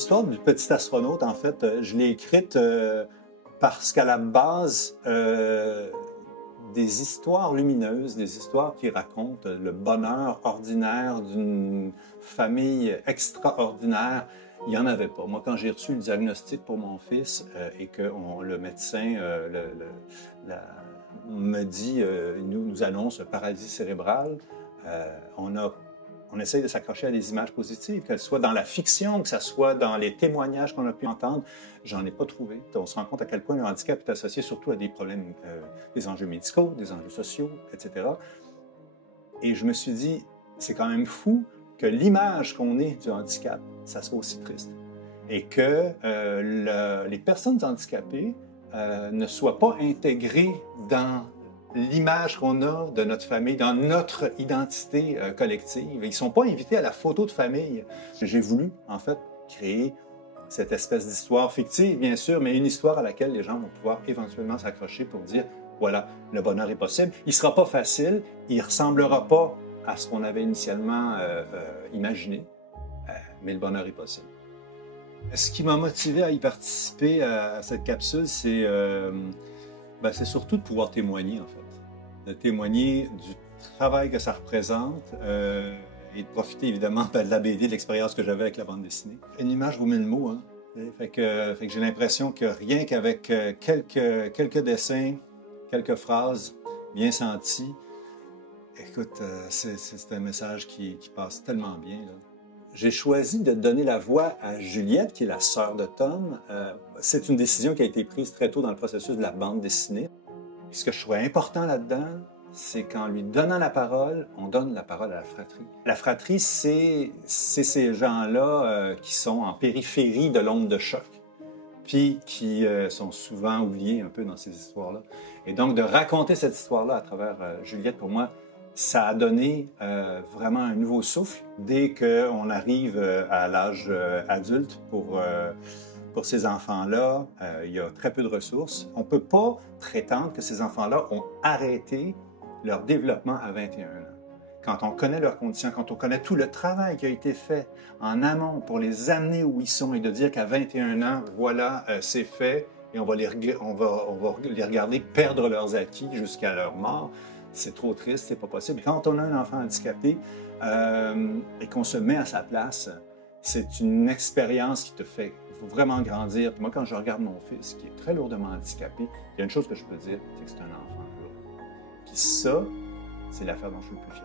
L'histoire du petit astronaute, en fait, je l'ai écrite parce qu'à la base, des histoires lumineuses, des histoires qui racontent le bonheur ordinaire d'une famille extraordinaire, il n'y en avait pas. Moi, quand j'ai reçu le diagnostic pour mon fils et que le médecin me dit, nous annonce paralysie cérébrale, on essaye de s'accrocher à des images positives, qu'elles soient dans la fiction, que ce soit dans les témoignages qu'on a pu entendre. J'en ai pas trouvé. On se rend compte à quel point le handicap est associé surtout à des problèmes, des enjeux médicaux, des enjeux sociaux, etc. Et je me suis dit, c'est quand même fou que l'image qu'on ait du handicap, ça soit aussi triste. Et que les personnes handicapées ne soient pas intégrées dans l'image qu'on a de notre famille, dans notre identité collective. Ils ne sont pas invités à la photo de famille. J'ai voulu, en fait, créer cette espèce d'histoire fictive, bien sûr, mais une histoire à laquelle les gens vont pouvoir éventuellement s'accrocher pour dire, voilà, le bonheur est possible. Il ne sera pas facile, il ne ressemblera pas à ce qu'on avait initialement imaginé, mais le bonheur est possible. Ce qui m'a motivé à y participer à cette capsule, c'est surtout de pouvoir témoigner, en fait. De témoigner du travail que ça représente et de profiter, évidemment, de la BD, de l'expérience que j'avais avec la bande dessinée. Une image vaut mille mots, hein. Fait que j'ai l'impression que rien qu'avec quelques dessins, quelques phrases bien senties, écoute, c'est un message qui passe tellement bien, là. J'ai choisi de donner la voix à Juliette, qui est la sœur de Tom. C'est une décision qui a été prise très tôt dans le processus de la bande dessinée. Et ce que je trouvais important là-dedans, c'est qu'en lui donnant la parole, on donne la parole à la fratrie. La fratrie, c'est ces gens-là qui sont en périphérie de l'onde de choc, puis qui sont souvent oubliés un peu dans ces histoires-là. Et donc, de raconter cette histoire-là à travers Juliette, pour moi, ça a donné vraiment un nouveau souffle dès qu'on arrive à l'âge adulte pour ces enfants-là. Il y a très peu de ressources. On ne peut pas prétendre que ces enfants-là ont arrêté leur développement à 21 ans. Quand on connaît leurs conditions, quand on connaît tout le travail qui a été fait en amont pour les amener où ils sont et de dire qu'à 21 ans, voilà, c'est fait et on va les regarder perdre leurs acquis jusqu'à leur mort, c'est trop triste, c'est pas possible. Quand on a un enfant handicapé et qu'on se met à sa place, c'est une expérience qui te fait vraiment grandir. Puis moi, quand je regarde mon fils, qui est très lourdement handicapé, il y a une chose que je peux dire, c'est que c'est un enfant heureux. Puis ça, c'est l'affaire dont je suis le plus fier.